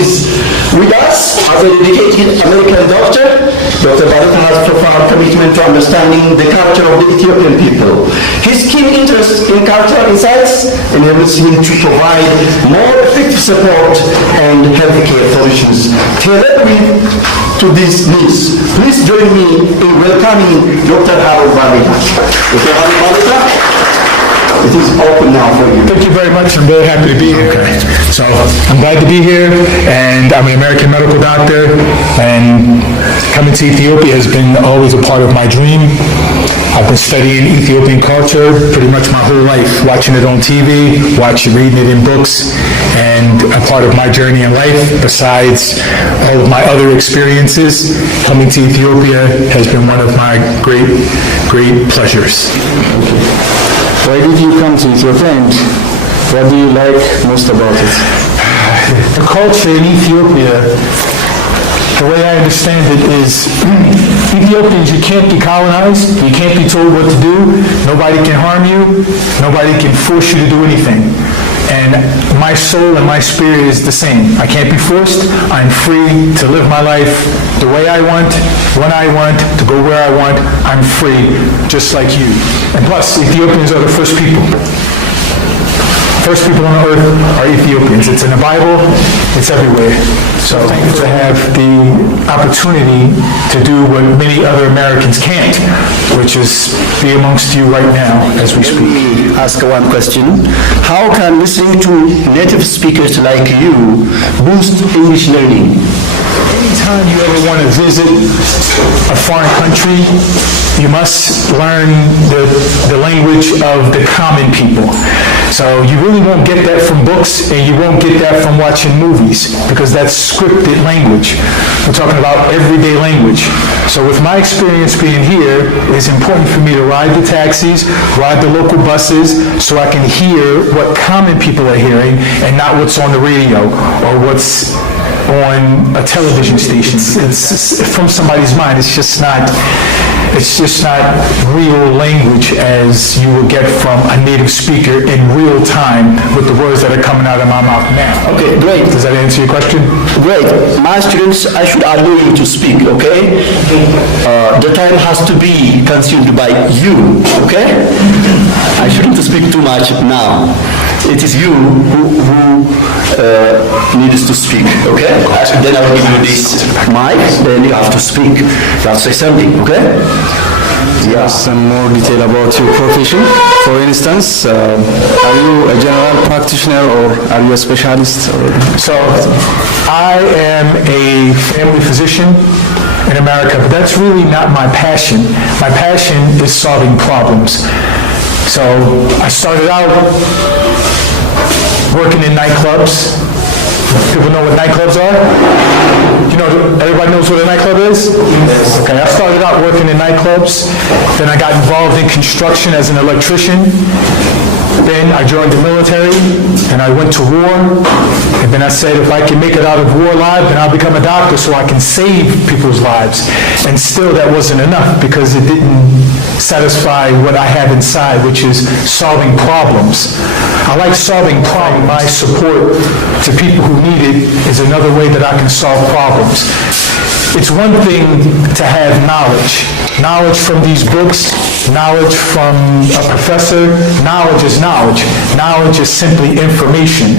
is with us as a dedicated American doctor. Dr. Barata has profound commitment to understanding the culture of the Ethiopian people. His keen interest in cultural insights enables him to provide more effective support and healthcare solutions tailored to these needs. Please join me in welcoming Dr. Harold Barata. Dr. Harold Barata, it is open now for you. Thank you very much. I'm very happy to be here. So I'm glad to be here, and I'm an American medical doctor, and coming to Ethiopia has been always a part of my dream. I've been studying Ethiopian culture pretty much my whole life, watching it on TV, reading it in books, and a part of my journey in life, besides all of my other experiences, coming to Ethiopia has been one of my great pleasures. Why did you come to Ethiopia, and what do you like most about it? The culture in Ethiopia, the way I understand it is, Ethiopians, you can't be colonized, you can't be told what to do, nobody can harm you, nobody can force you to do anything. And my soul and my spirit is the same. I can't be forced. I'm free to live my life the way I want, when I want, to go where I want. I'm free, just like you. And plus, Ethiopians are the first people. First people on earth are Ethiopians. It's in the Bible, it's everywhere. So thankful to have the opportunity to do what many other Americans can't, which is be amongst you right now as we speak. Let me ask one question. How can listening to native speakers like you boost English learning? Anytime you ever want to visit a foreign country, you must learn the language of the common people. So you really won't get that from books, and you won't get that from watching movies, because that's scripted language. We're talking about everyday language. So with my experience being here, it's important for me to ride the taxis, ride the local buses, so I can hear what common people are hearing and not what's on the radio or what's on a television station. It's from somebody's mind. It's just not real language as you will get from a native speaker in real time with the words that are coming out of my mouth now. Okay, great. Does that answer your question? Great. My students, I should allow you to speak, okay? The time has to be consumed by you, okay? I shouldn't speak too much now. It is you who needs to speak, okay? Then I will give you this mic, then you have to speak. You have to say something, okay? Yeah. Some more detail about your profession. For instance, are you a general practitioner or are you a specialist? So I am a family physician in America, but that's really not my passion. My passion is solving problems. So I started out working in nightclubs. People know what nightclubs are? You know, everybody knows what a nightclub is? Okay, I started out working in nightclubs. Then I got involved in construction as an electrician. Then I joined the military, and I went to war. And then I said, if I can make it out of war alive, then I'll become a doctor so I can save people's lives. And still that wasn't enough, because it didn't satisfy what I have inside, which is solving problems. I like solving problems. My support to people who need it is another way that I can solve problems. It's one thing to have knowledge from these books, knowledge from a professor. Knowledge is knowledge. Knowledge is simply information.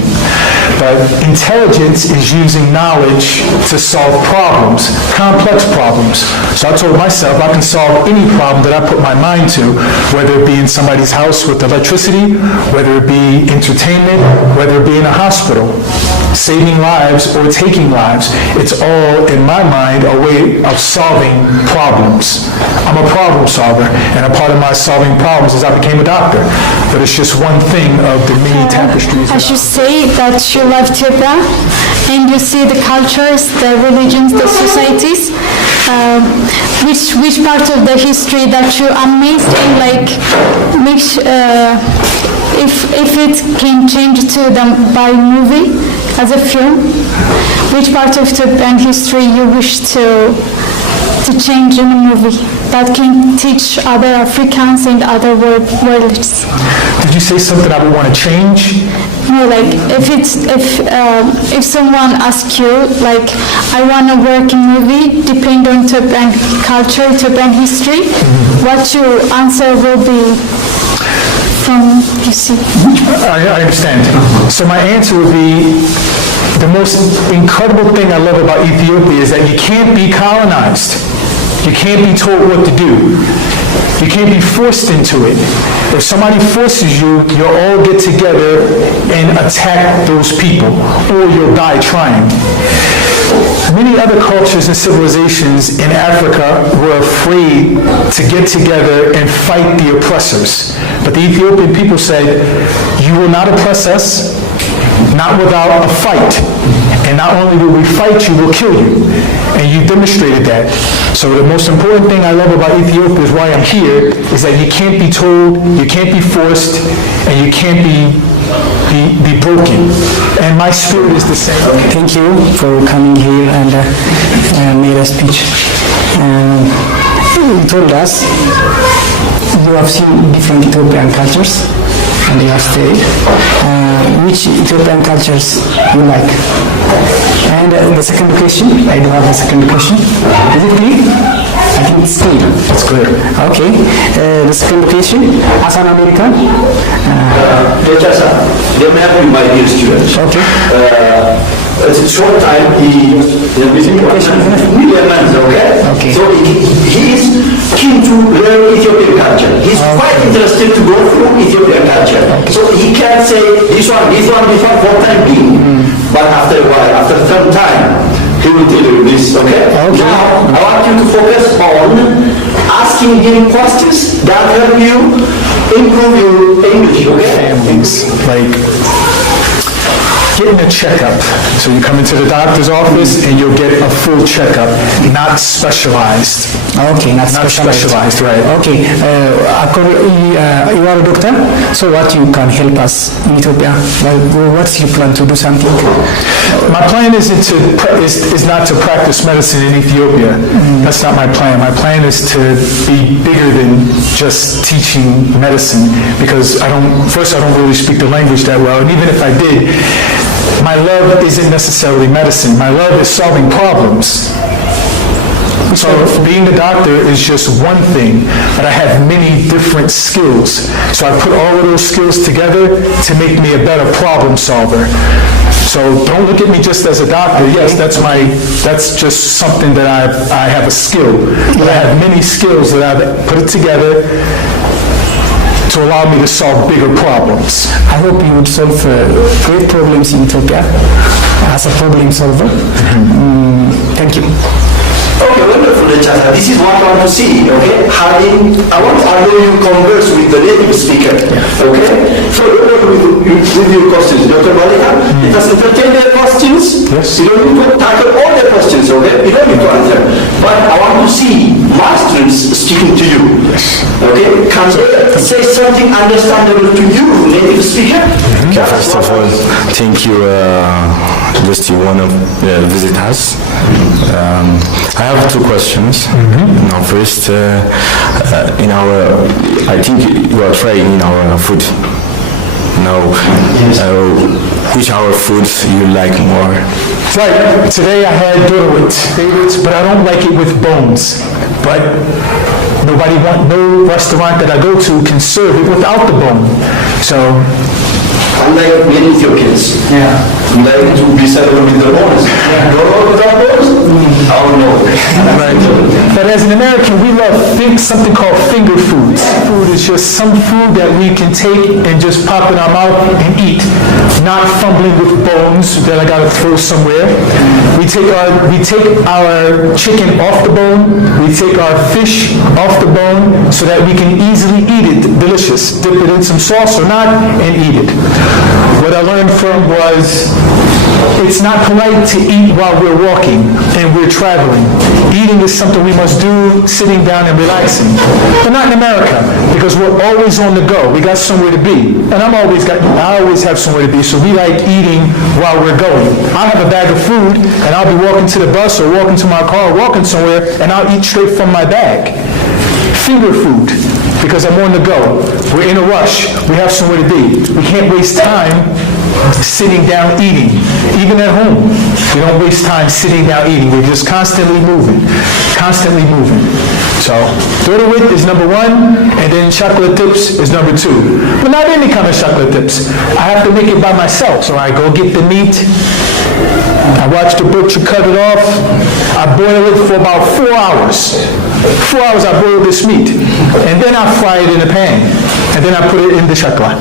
But intelligence is using knowledge to solve problems, complex problems. So I told myself I can solve any problem that I put my mind to, whether it be in somebody's house with electricity, whether it be entertainment, whether it be in a hospital. Saving lives or taking lives, it's all, in my mind, a way of solving problems. I'm a problem solver, and a part of my solving problems is I became a doctor. But it's just one thing of the many tapestries. I should say that you love Ethiopia, and you see the cultures, the religions, the societies. Which part of the history that you amazed in, like, if it can change to them by movie, as a film, which part of Ethiopian history you wish to change in a movie that can teach other Africans and other worlds? Did you say something I would want to change? No, like if someone asks you, like, I want to work in movie, depend on Ethiopian culture, Ethiopian history, what your answer will be from, you see? I understand. So my answer would be, the most incredible thing I love about Ethiopia is that you can't be colonized. You can't be told what to do. You can't be forced into it. If somebody forces you, you'll all get together and attack those people, or you'll die trying. Many other cultures and civilizations in Africa were afraid to get together and fight the oppressors. But the Ethiopian people said, you will not oppress us, not without a fight. And not only will we fight you, we'll kill you. And you demonstrated that. So the most important thing I love about Ethiopia is why I'm here, is that you can't be told, you can't be forced, and you can't be broken. And my spirit is the same. Thank you for coming here and made a speech. You told us you have seen different Ethiopian cultures and you have stayed. Which Ethiopian cultures you like? And the second question, I do have a second question. Is it clear? I think it's clear. It's clear. Okay. The second question, as an American. Dr. Sir, let me help you, my dear students. Okay. It's a short time, he is within 1 million months, okay? Okay. So he is keen to learn Ethiopian culture. He's quite interested to go through Ethiopian culture. So he can't say this one for time being. But after a while, after some time, he will tell you this, okay? Now, I want you to focus on asking him questions that help you improve your English, okay? Families, like getting a checkup. So you come into the doctor's office and you'll get a full checkup, not specialized. Okay, not specialized, right. Okay, you are a doctor, so what you can help us in Ethiopia? What's your plan to do something? My plan is not to practice medicine in Ethiopia. That's not my plan. My plan is to be bigger than just teaching medicine, because I don't really speak the language that well, and even if I did, my love isn't necessarily medicine. My love is solving problems. So being a doctor is just one thing, but I have many different skills. So I put all of those skills together to make me a better problem solver. So don't look at me just as a doctor. Yes, that's just something that I have a skill. But I have many skills that I've put it together to allow me to solve bigger problems. I hope you would solve great problems in Ethiopia as a problem solver. Thank you. Okay, wonderful, Chasa. This is what I want to see, okay? I want you converse with the native speaker, okay? So, with your questions, Dr. Malika, let us entertain their questions. Yes. You don't need to tackle all the questions, okay? You don't need to answer. But I want to see my students speaking to you. Yes. Okay? Can they say something understandable to you, native speaker? First of all, thank you, just you want to visit us. I have two questions. Now, first, I think you are trying in our food. Now, which our foods you like more? Right, today I had dorowit, but I don't like it with bones. But no restaurant that I go to can serve it without the bone. So, Unlike many Ethiopians, you like to be served with the bones. Doro without bones? I don't know. right. But as an American, we love something called finger foods. Food is just some food that we can take and just pop in our mouth and eat, not fumbling with bones that I gotta throw somewhere. We take our chicken off the bone. We take our fish off the bone so that we can easily eat it. Delicious. Dip it in some sauce or not and eat it. What I learned from was it's not polite to eat while we're walking and we're traveling. Eating is something we must do sitting down and relaxing. But not in America, because we're always on the go. We got somewhere to be. And I always have somewhere to be, so we like eating while we're going. I'll have a bag of food and I'll be walking to the bus or walking to my car or walking somewhere and I'll eat straight from my bag. Finger food, because I'm on the go. We're in a rush. We have somewhere to be. We can't waste time sitting down eating, even at home. We don't waste time sitting down eating. We're just constantly moving, constantly moving. So, dodo with is number one, and then chocolate dips is number two. But not any kind of chocolate dips. I have to make it by myself. So I go get the meat, I watch the butcher cut it off, I boil it for about 4 hours. 4 hours I boil this meat, and then I fry it in a pan, and then I put it in the chocolate.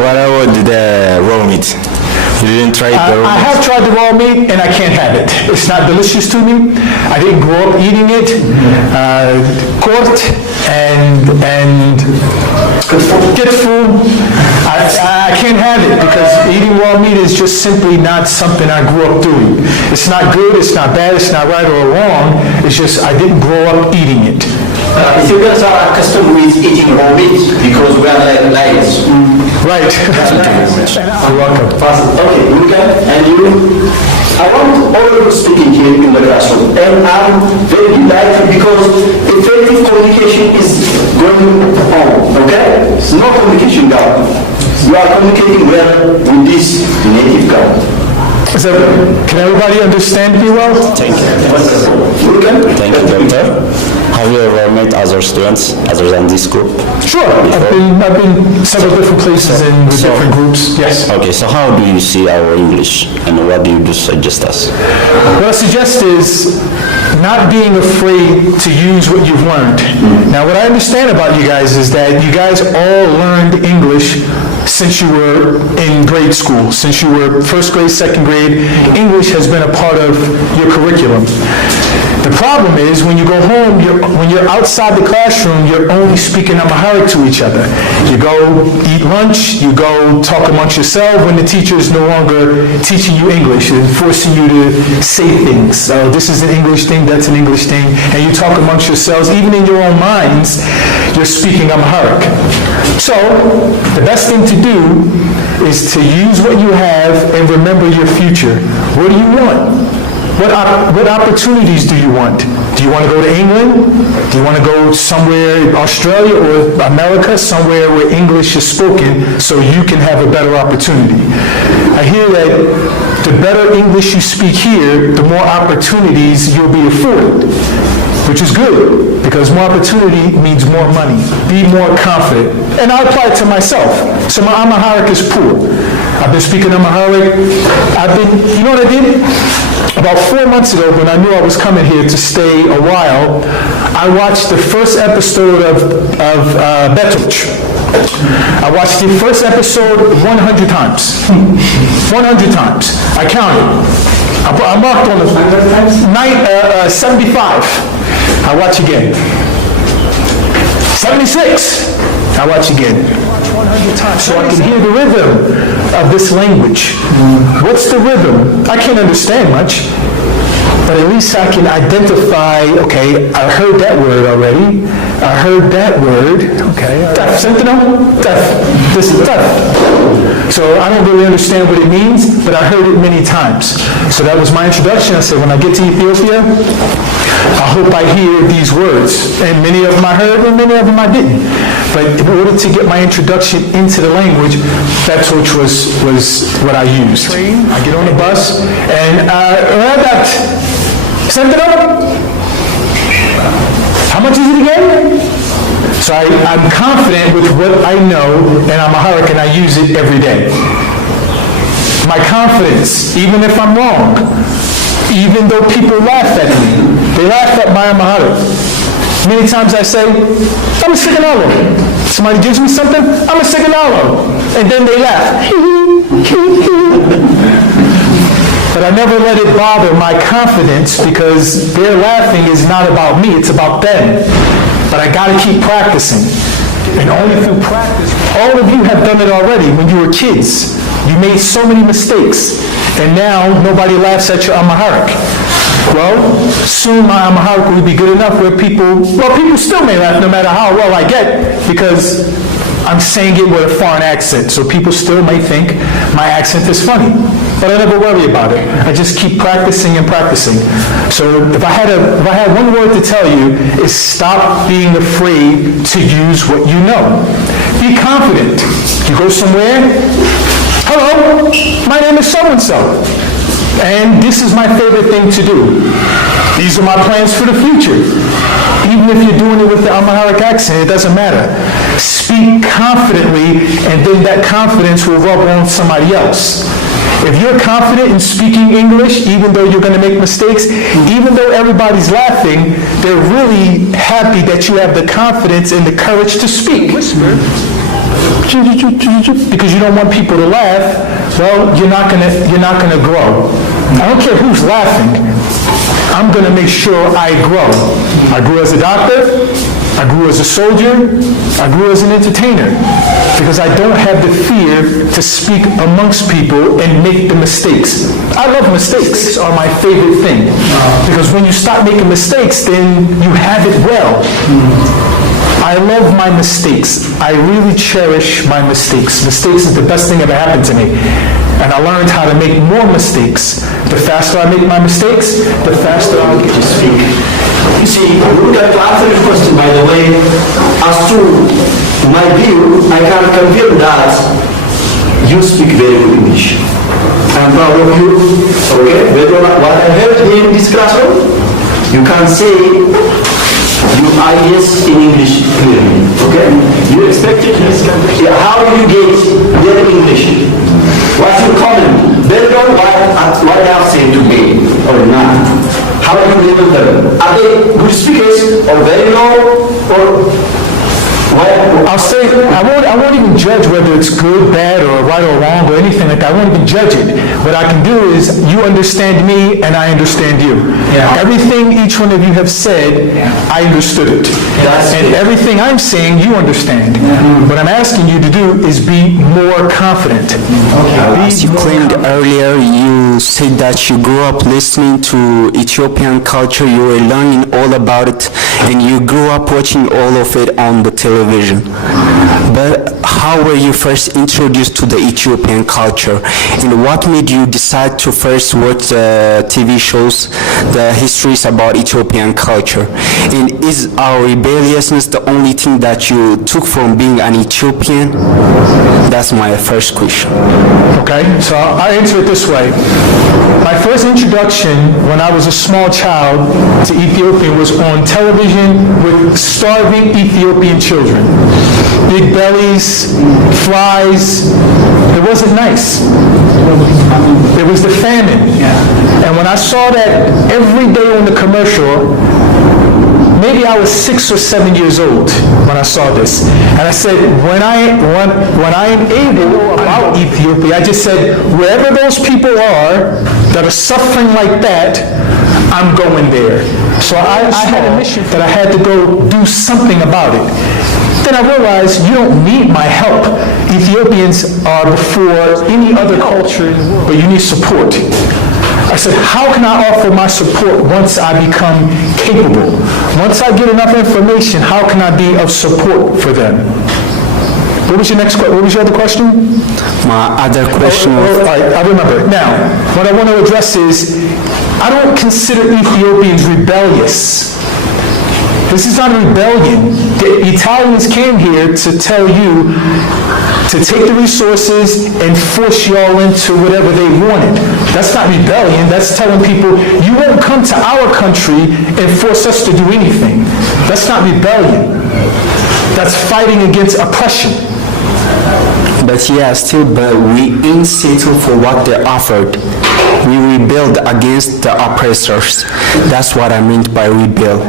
What about the raw meat? You didn't try the raw I meat? have tried the raw meat, and I can't have it. It's not delicious to me. I didn't grow up eating it. Cooked and get food. I can't have it because eating raw meat is just simply not something I grew up doing. It's not good, it's not bad, it's not right or wrong. It's just I didn't grow up eating it. Ethiopians are accustomed with eating raw meat because we are like lions. Right. You're welcome. Okay, Luca, and you? I want all of you speaking here in the classroom, and I'm very delighted because effective communication is going on, okay? It's not communication down. You are communicating well with this native girl. So, can everybody understand me well? Thank you. Luca? Thank you, Doctor. Have you ever met other students other than this group? Sure. I've been several different places in the different groups. Yes. Okay, so how do you see our English and what do you suggest us? What I suggest is not being afraid to use what you've learned. Now, what I understand about you guys is that you guys all learned English since you were in grade school, since you were first grade, second grade. English has been a part of your curriculum. The problem is when you go home, when you're outside the classroom, you're only speaking Amharic to each other. You go eat lunch, you go talk amongst yourself when the teacher is no longer teaching you English and forcing you to say things. So this is an English thing, that's an English thing, and you talk amongst yourselves, even in your own minds, you're speaking Amharic. So the best thing to do is to use what you have and remember your future. What do you want? What opportunities do you want? Do you want to go to England? Do you want to go somewhere, Australia or America, somewhere where English is spoken so you can have a better opportunity? I hear that the better English you speak here, the more opportunities you'll be afforded, which is good, because more opportunity means more money. Be more confident. And I apply it to myself. So my Amharic is poor. I've been speaking Amharic. You know what I did? About 4 months ago, when I knew I was coming here to stay a while, I watched the first episode of Betuch. I watched the first episode 100 times. 100 times. I counted. I marked on the 75. I watch again. 76. I watch again. 100 times. So I can hear the rhythm of this language. What's the rhythm? I can't understand much, but at least I can identify, okay, I heard that word already. I heard that word. Okay. Taf, sentinel? Taf. This is taf. So I don't really understand what it means, but I heard it many times. So that was my introduction. I said, when I get to Ethiopia, I hope I hear these words. And many of them I heard, and many of them I didn't. But in order to get my introduction into the language, that's which was what I used. I get on the bus, and that sentinel? How much is it again? So I'm confident with what I know, and I'm Amharic, and I use it every day. My confidence, even if I'm wrong, even though people laugh at me, they laugh at my Amharic. Many times I say, I'm a Siganalo. Somebody gives me something, I'm a Siganalo. And then they laugh. But I never let it bother my confidence because their laughing is not about me, it's about them. But I gotta keep practicing. And only through practice. All of you have done it already when you were kids. You made so many mistakes. And now nobody laughs at your Amharic. Well, soon my Amharic will be good enough where people still may laugh no matter how well I get because I'm saying it with a foreign accent. So people still may think my accent is funny. but I never worry about it. I just keep practicing and practicing. So if I had one word to tell you, is stop being afraid to use what you know. Be confident. You go somewhere, hello, my name is so-and-so, and this is my favorite thing to do. These are my plans for the future. Even if you're doing it with the Amharic accent, it doesn't matter. Speak confidently, and then that confidence will rub on somebody else. If you're confident in speaking English, even though you're going to make mistakes, even though everybody's laughing, they're really happy that you have the confidence and the courage to speak. Because you don't want people to laugh, well, you're not gonna grow. I don't care who's laughing. I'm gonna make sure I grow. I grew as a doctor, I grew as a soldier, I grew as an entertainer, because I don't have the fear to speak amongst people and make the mistakes. I love mistakes, are my favorite thing, because when you stop making mistakes, then you have it well. I love my mistakes. I really cherish my mistakes. Mistakes is the best thing ever happened to me. And I learned how to make more mistakes. The faster I make my mistakes, the faster I'll get to speak. You see, I would like to answer your question, by the way. As to my view, I can confirm that you speak very good English. I'm proud of you, okay? Whether what I heard here in this classroom, you can say your ideas in English clearly, okay? You expected this. How do you get their English? What's your comment? They don't what they are saying to me or not. How do you label them? Are they good speakers or very low or what? I'll say, I won't even judge whether it's good, bad, or right or wrong, or anything like that. I won't even judge it. What I can do is, you understand me, and I understand you. Everything each one of you have said, I understood it. And everything I'm saying, you understand. What I'm asking you to do is be more confident. As you claimed earlier, you said that you grew up listening to Ethiopian culture, you were learning all about it, and you grew up watching all of it on the television. But how were you first introduced to the Ethiopian culture, and what made you decide to first watch the TV shows, the histories about Ethiopian culture? And is our rebelliousness the only thing that you took from being an Ethiopian? That's my first question. Okay, so I'll answer it this way. My first introduction when I was a small child to Ethiopia was on television with starving Ethiopian children. Big bellies, flies. It wasn't nice. It was the famine. And when I saw that every day on the commercial, maybe I was 6 or 7 years old when I saw this. And I said, when I am able about Ethiopia, I just said, wherever those people are that are suffering like that, I'm going there. So I had a mission that I had to go do something about it. Then I realized you don't need my help. Ethiopians are before any other culture, but you need support. I said, how can I offer my support once I become capable? Once I get enough information, how can I be of support for them? What was your next question? What was your other question? My other question was... All right, I remember. Now, what I want to address is, I don't consider Ethiopians rebellious. This is not a rebellion. The Italians came here to tell you to take the resources and force you all into whatever they wanted. That's not rebellion. That's telling people, you won't come to our country and force us to do anything. That's not rebellion. That's fighting against oppression. But yeah, still, but we ain't settle for what they offered. We rebelled against the oppressors. That's what I meant by rebel.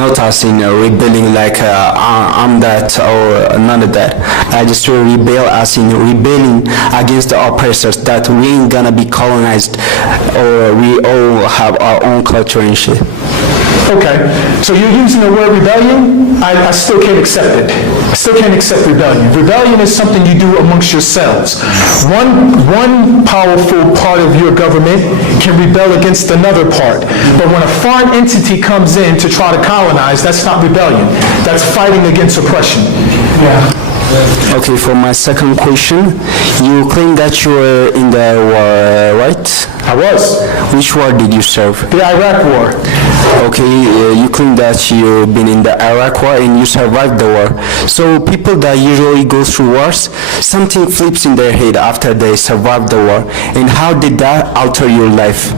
Not as in rebelling like I'm that or none of that. I just rebel as in rebelling against the oppressors, that we ain't gonna be colonized or we all have our own culture and shit. Okay, so you're using the word rebellion? I still can't accept it. I still can't accept rebellion. Rebellion is something you do amongst yourselves. One powerful part of your government can rebel against another part. But when a foreign entity comes in to try to colonize, that's not rebellion. That's fighting against oppression. Yeah. Okay, for my second question, you claim that you were in the right? I was. Which war did you serve? The Iraq War. Okay, you claim that you've been in the Iraq War and you survived the war. So people that usually go through wars, something flips in their head after they survive the war. And how did that alter your life?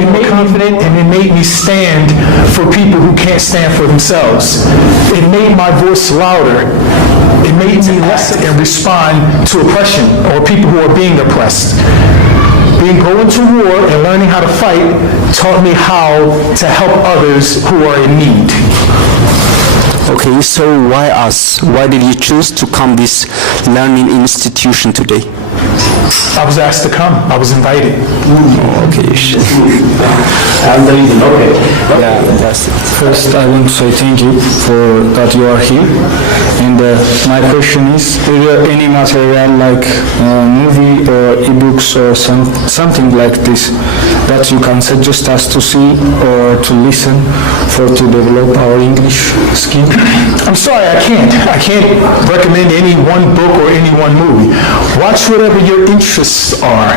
It made me confident, and it made me stand for people who can't stand for themselves. It made my voice louder. It made me less and respond to oppression or people who are being oppressed. Going to war and learning how to fight taught me how to help others who are in need. Okay, so why us? Why did you choose to come this learning institution today? I was asked to come. I was invited. Okay. And the reason, okay. Yeah, that's it. First, I want to say thank you for that you are here. And my question is there any material like movie or ebooks or something like this that you can suggest us to see or to listen for to develop our English skill? I'm sorry, I can't. I can't recommend any one book or any one movie. Watch whatever your interests are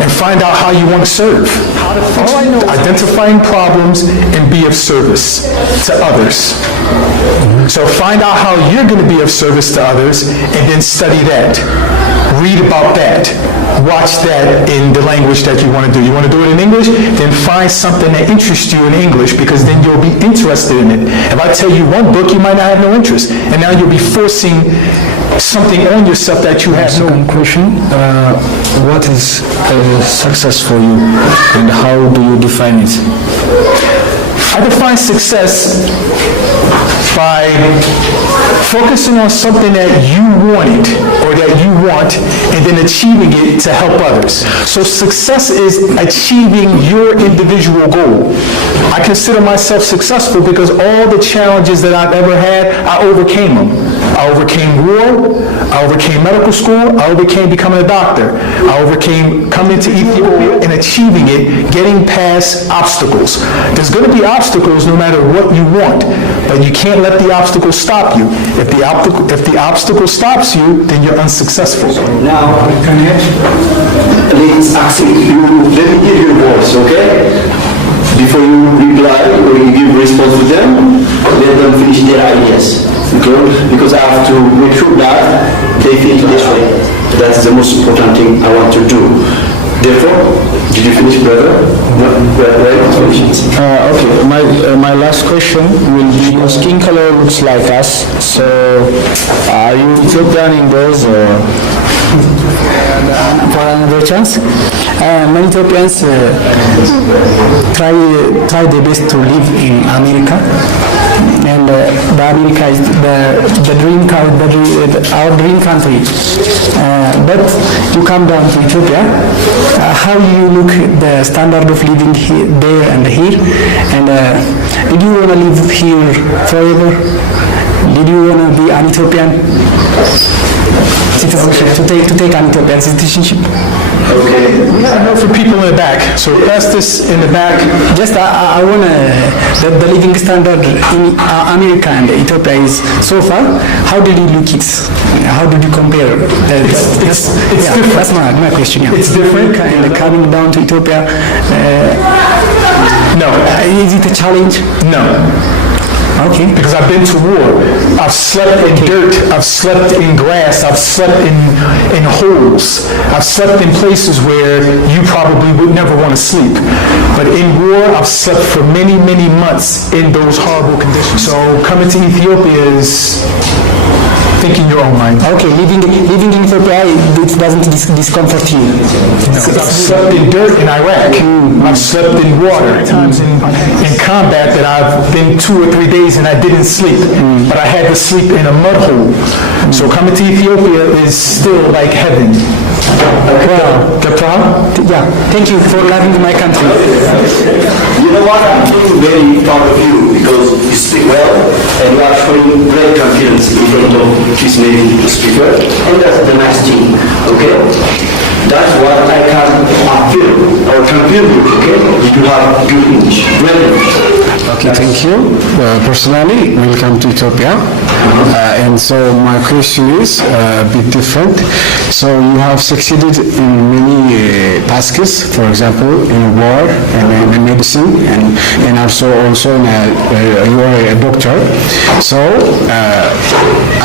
and find out how you want to serve. All I know is identifying problems and be of service to others. So find out how you're going to be of service to others and then study that. Read about that. Watch that in the language that you want to do. You want to do it in English? Then find something that interests you in English because then you'll be interested in it. If I tell you one book, you might not have no interest. And now you'll be forcing something on yourself that you have no... Second question, what is success for you and how do you define it? I define success by focusing on something that you wanted or that you want and then achieving it to help others. So success is achieving your individual goal. I consider myself successful because all the challenges that I've ever had, I overcame them. I overcame war, I overcame medical school, I overcame becoming a doctor. I overcame coming to Ethiopia and achieving it, getting past obstacles. There's going to be obstacles no matter what you want, but you can't let the obstacle stop you. If the obstacle stops you, then you're unsuccessful. Now, let's accept you, let me give you words, okay? Before you reply or you give response to them, let them finish their ideas, okay? Because I have to make sure that they think this way. That's the most important thing I want to do. Therefore, did you finish, brother? No? Okay, my last question will be, your skin color looks like us, so are you Ethiopian in those or? For another chance, many Ethiopians try their best to live in America, and the America is the dream country, our dream country. But you come down to Ethiopia, how you look the standard of living here, there and here, and did you want to live here forever? Did you want to be an Ethiopian citizenship, to take an Ethiopian citizenship? Okay. We gotta know for people in the back. So ask this in the back. Just I want the living standard in America and Ethiopia is so far. How did you look it? How did you compare? It's different. That's my question. Yeah. It's different. And coming down to Ethiopia, No. is it a challenge? No. Okay. Because I've been to war. I've slept in dirt. I've slept in grass. I've slept in holes. I've slept in places where you probably would never want to sleep. But in war, I've slept for many, many months in those horrible conditions. So coming to Ethiopia is thinking your own mind. Okay, living in Ethiopia, it doesn't discomfort you. No, I've slept in dirt in Iraq. I've slept in water. Times in combat that I've been 2 or 3 days and I didn't sleep. But I had to sleep in a mud hole. So coming to Ethiopia is still like heaven. Wow. Yeah, thank you for loving my country. You know what? I'm feeling very proud of you because you speak well and you are showing great confidence in front of this native speaker. And that's the nice thing, okay? That's what I can feel or confirm, okay? You have good English, well English. Okay, Okay, thank you. Personally, welcome to Ethiopia. And so my question is a bit different. So you have succeeded in many tasks, for example, in war and in medicine, and also in you are a doctor. So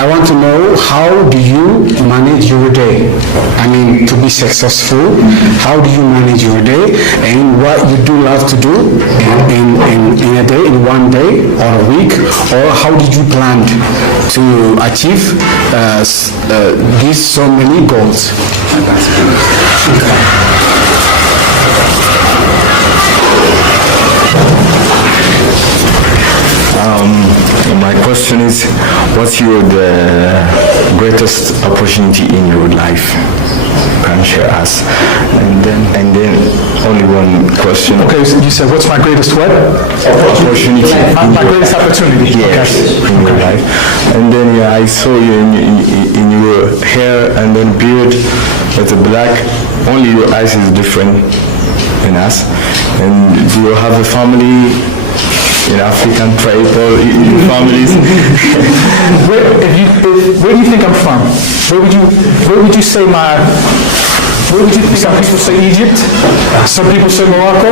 I want to know, how do you manage your day? I mean, to be successful, how do you manage your day, and what you do love to do in a day, in one day or a week, or how did you plan to achieve these so many goals? My question is, what's the greatest opportunity in your life? Can share us, and then only one question. Okay, so you said, what's my greatest what? Opportunity. My greatest opportunity. Yes, Okay. in your life. And then I saw you in your hair and then beard with the black. Only your eyes is different in us. And do you have a family in African tribe or families? Where do you think I'm from? Where would you say my... Where would you think? Some people say Egypt, some people say Morocco,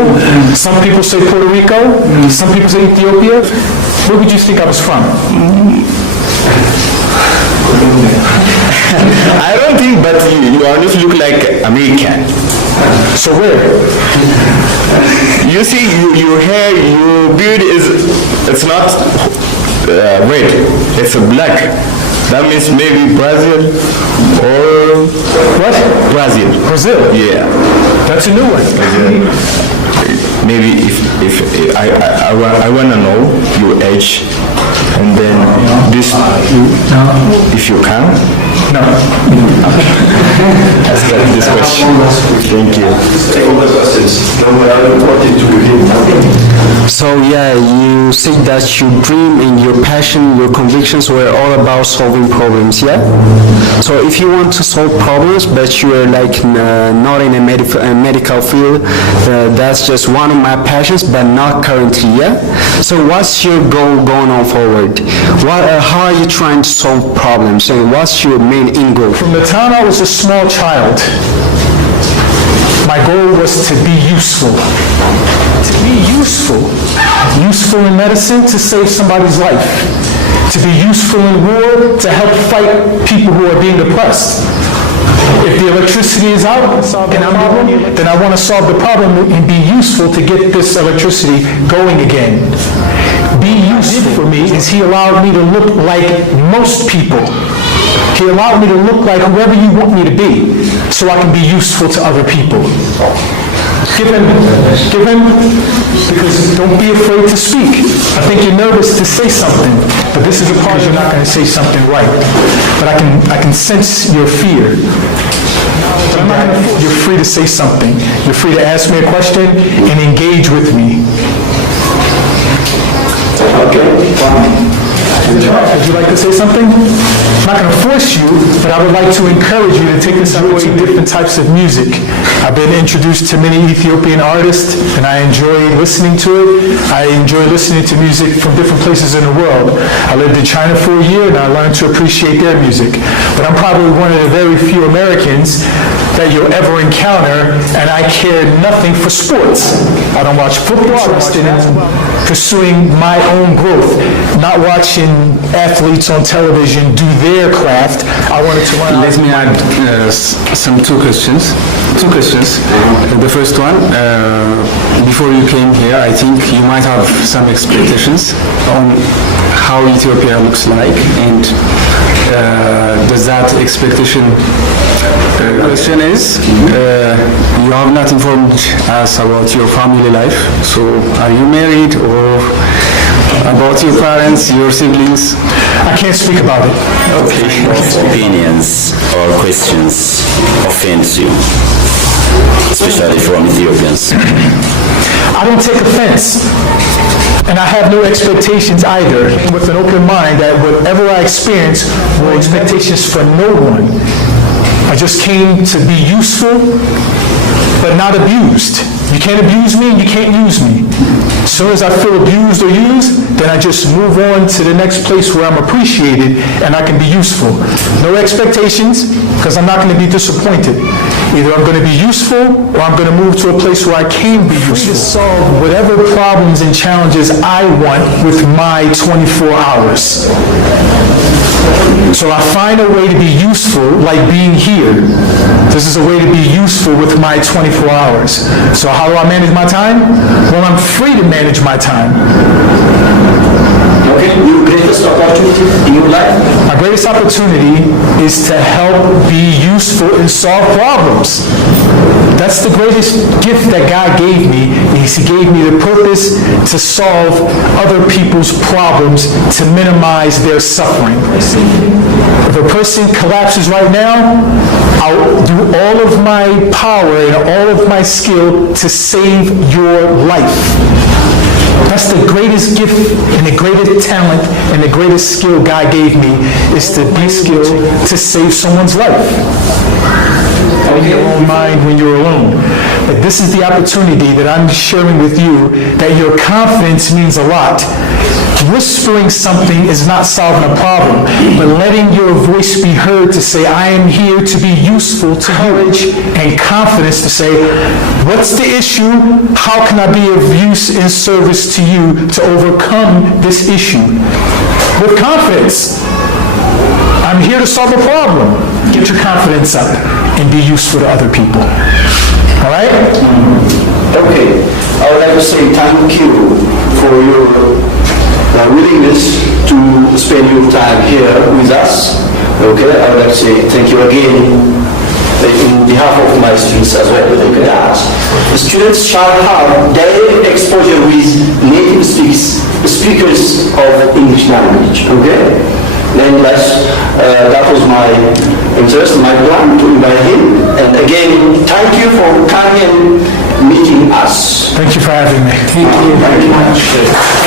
some people say Puerto Rico, some people say Ethiopia. Where would you think I was from? I don't think, but you always look like American. So where? You see, your hair, your beard it's not red, it's black. That means maybe Brazil or... What? Brazil. Brazil? Yeah. That's a new one. Maybe if I want to know your age, and then this, if you can. No. Ask this question. Thank you. So yeah, you said that your dream and your passion, your convictions were all about solving problems, yeah? So if you want to solve problems, but you are like not in a medical field, that's just one of my passions, but not currently, yeah? So what's your goal going on forward? How are you trying to solve problems, and what's your main end goal? From the time I was a small child, my goal was to be useful. To be useful. Useful in medicine, to save somebody's life. To be useful in war, to help fight people who are being oppressed. If the electricity is out and I'm the one, then I want to solve the problem and be useful to get this electricity going again. Be useful for me is he allowed me to look like most people. He allowed me to look like whoever you want me to be, so I can be useful to other people. Give in, because don't be afraid to speak. I think you're nervous to say something, but this is a part you're not going to say something right. But I can sense your fear. But I'm not gonna, you're free to say something. You're free to ask me a question and engage with me. Would you like to say something? I'm not going to force you, but I would like to encourage you to take this up to different types of music. I've been introduced to many Ethiopian artists, and I enjoy listening to it. I enjoy listening to music from different places in the world. I lived in China for a year, and I learned to appreciate their music. But I'm probably one of the very few Americans that you'll ever encounter, and I care nothing for sports. I don't watch football. I'm interested in pursuing my own growth, not watching athletes on television do their craft. I wanted to learn. Let me add two questions. The first one, before you came here, I think you might have some expectations on how Ethiopia looks like, and does that expectation... The question is, you have not informed us about your family life, so are you married, or about your parents, your siblings? I can't speak about it. Okay. Opinions or questions offends you, especially from Ethiopians? I don't take offense, and I have no expectations either. With an open mind that whatever I experience were expectations for no one. I just came to be useful, but not abused. You can't abuse me, you can't use me. As soon as I feel abused or used, then I just move on to the next place where I'm appreciated and I can be useful. No expectations, because I'm not going to be disappointed. Either I'm going to be useful or I'm going to move to a place where I can be useful. To solve whatever problems and challenges I want with my 24 hours. So I find a way to be useful, like being here. This is a way to be useful with my 24 hours. So how do I manage my time? Well, I'm free to manage my time. Okay, your greatest opportunity in your life? My greatest opportunity is to help be useful and solve problems. That's the greatest gift that God gave me, is He gave me the purpose to solve other people's problems, to minimize their suffering. If a person collapses right now, I'll do all of my power and all of my skill to save your life. That's the greatest gift and the greatest talent and the greatest skill God gave me, is to be skilled to save someone's life. In your own mind when you're alone. But this is the opportunity that I'm sharing with you, that your confidence means a lot. Whispering something is not solving a problem, but letting your voice be heard to say, I am here to be useful to courage and confidence to say, what's the issue? How can I be of use and service to you to overcome this issue? With confidence. I'm here to solve a problem. Get your confidence up and be useful to other people. All right? Okay, I would like to say thank you for your willingness to spend your time here with us. Okay, I would like to say thank you again in behalf of my students as well. Okay, the students shall have direct exposure with native speakers of English language. Okay? Then that was my interest, my plan to invite him. And again, thank you for coming and meeting us. Thank you for having me. Thank you very much.